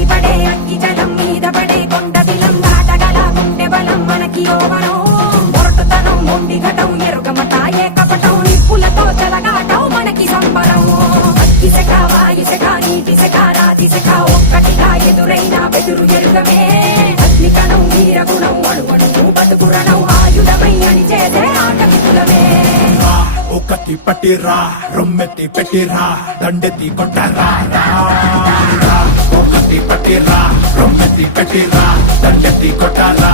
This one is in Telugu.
ఎగిసిపడే అగ్గి జలం మీద పడే కొండ దిలం దాటగల గుండె బలం మనకి ఓవరం మొరటుతనం మొండి ఘటం ఎరుగమట ఏకపటం నిప్పులతో చెలగాటం మనకి సంబరం అగ్గిసెక వాయుసెక నీటిసెక రాతిసెక ఒక్కటిగా ఎదురైన బెదురు ఎరుగమే అగ్నికణం వీరగుణం అణువణువు బతుకురణం ఆయుధమై అని చేసే ఆటవికులమే ఒకటి పట్టిరా రొమ్మెత్తి పెట్టిరా దండెత్తి కొట్టరా ఒకటి పట్టిరా రొమ్మెత్తి పెట్టిరా దండెత్తి కొట్టరా